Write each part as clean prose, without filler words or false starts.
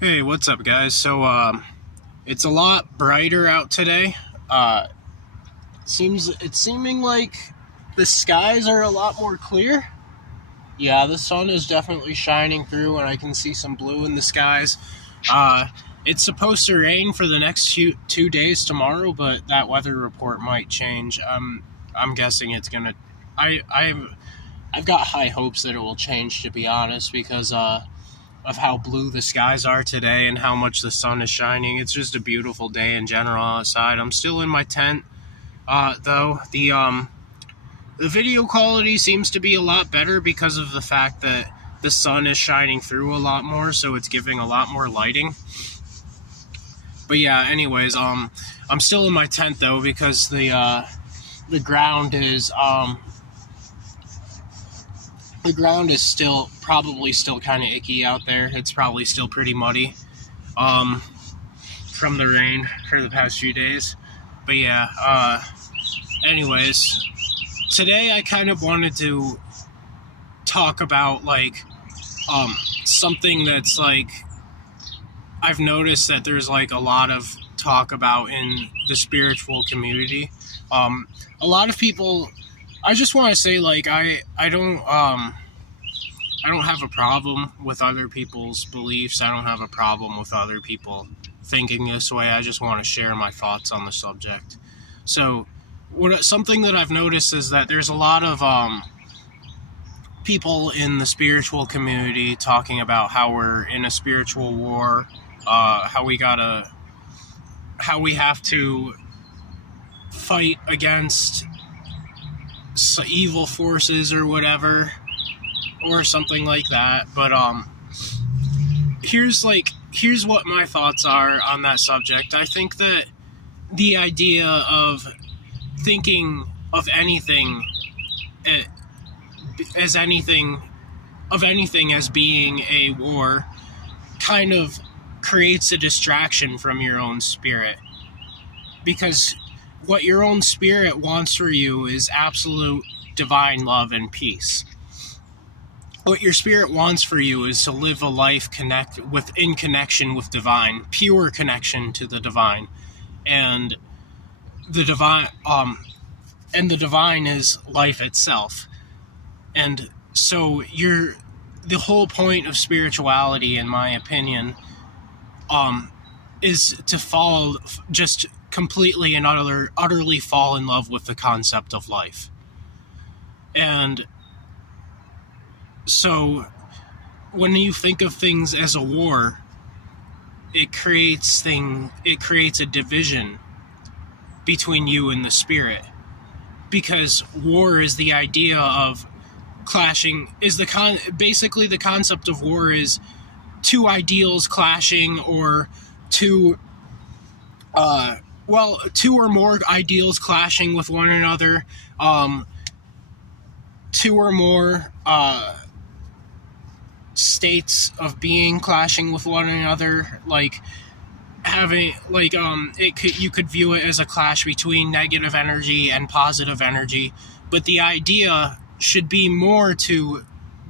Hey, what's up, guys? It's a lot brighter out today. It's seeming like the skies are a lot more clear. Yeah, the sun is definitely shining through, and I can see some blue in the skies. Uh, it's supposed to rain for the next 2 days tomorrow, but that weather report might change. I'm guessing it's gonna. I've got high hopes that it will change, to be honest, because of how blue the skies are today and how much the sun is shining. It's just a beautiful day in general outside. I'm still in my tent, though. The video quality seems to be a lot better because of the fact that the sun is shining through a lot more, so it's giving a lot more lighting. But yeah, anyways, I'm still in my tent though because the ground is still probably still kind of icky out there. It's probably still pretty muddy from the rain for the past few days. But yeah, anyways, today I kind of wanted to talk about something that's I've noticed that there's a lot of talk about in the spiritual community. A lot of people, I just want to say I don't have a problem with other people's beliefs. I don't have a problem with other people thinking this way. I just want to share my thoughts on the subject. So, something that I've noticed is that there's a lot of people in the spiritual community talking about how we're in a spiritual war, how we have to fight against evil forces or whatever, or something like that. But here's what my thoughts are on that subject. I think that the idea of thinking of anything as being a war kind of creates a distraction from your own spirit, because what your own spirit wants for you is absolute divine love and peace. What your spirit wants for you is to live a life in connection with divine, pure connection to the divine, and the divine is life itself. And so the whole point of spirituality, in my opinion, is to just completely and utterly fall in love with the concept of life. And so when you think of things as a war, it creates a division between you and the spirit, because war is the idea of clashing. Basically the concept of war is two ideals clashing, or two or more ideals clashing with one another, two or more states of being clashing with one another, you could view it as a clash between negative energy and positive energy, but the idea should be more to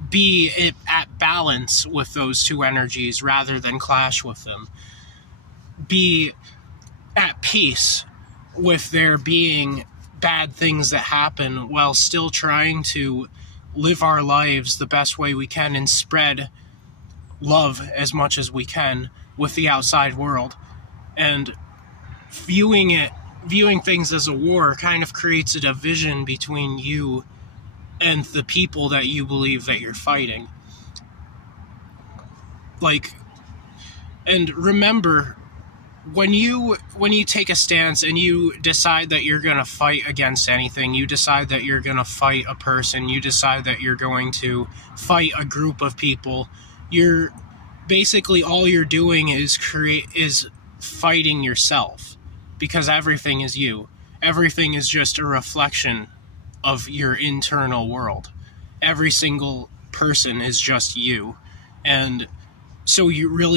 be at balance with those two energies rather than clash with them. Be at peace with there being bad things that happen while still trying to live our lives the best way we can and spread love as much as we can with the outside world. And viewing things as a war kind of creates a division between you and the people that you believe that you're fighting. And remember, when you take a stance and you decide that you're going to fight against anything, you decide that you're going to fight a person, you decide that you're going to fight a group of people, you're basically, all you're doing is fighting yourself, because everything is you. Everything is just a reflection of your internal world. Every single person is just you. And so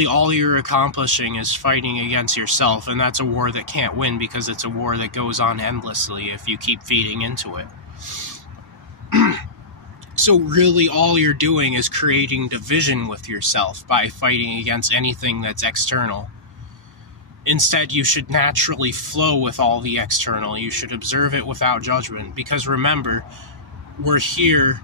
all you're accomplishing is fighting against yourself, and that's a war that can't win, because it's a war that goes on endlessly if you keep feeding into it. So really all you're doing is creating division with yourself by fighting against anything that's external. Instead, you should naturally flow with all the external. You should observe it without judgment, because remember, we're here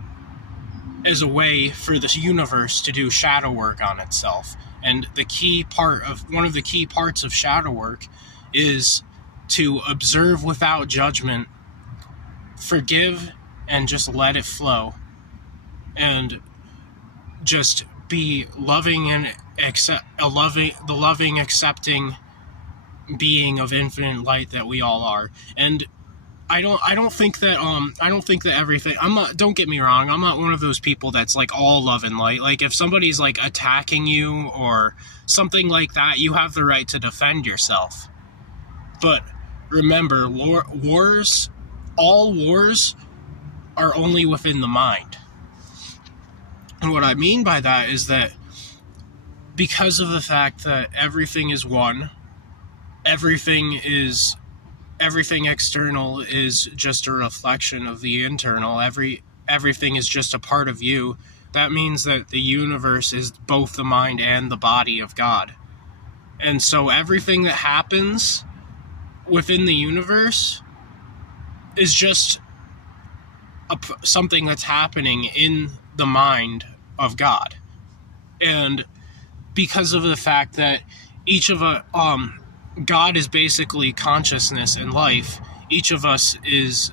as a way for this universe to do shadow work on itself. And one of the key parts of shadow work is to observe without judgment, forgive, and just let it flow. And just be loving and the loving, accepting being of infinite light that we all are. And I don't think that everything, don't get me wrong, I'm not one of those people that's like all love and light. Like if somebody's like attacking you or something like that, you have the right to defend yourself. But remember, all wars are only within the mind. And what I mean by that is that because of the fact that everything is one, everything external is just a reflection of the internal, everything is just a part of you, that means that the universe is both the mind and the body of God. And so everything that happens within the universe is just something that's happening in the mind of God. And because of the fact that God is basically consciousness and life, each of us is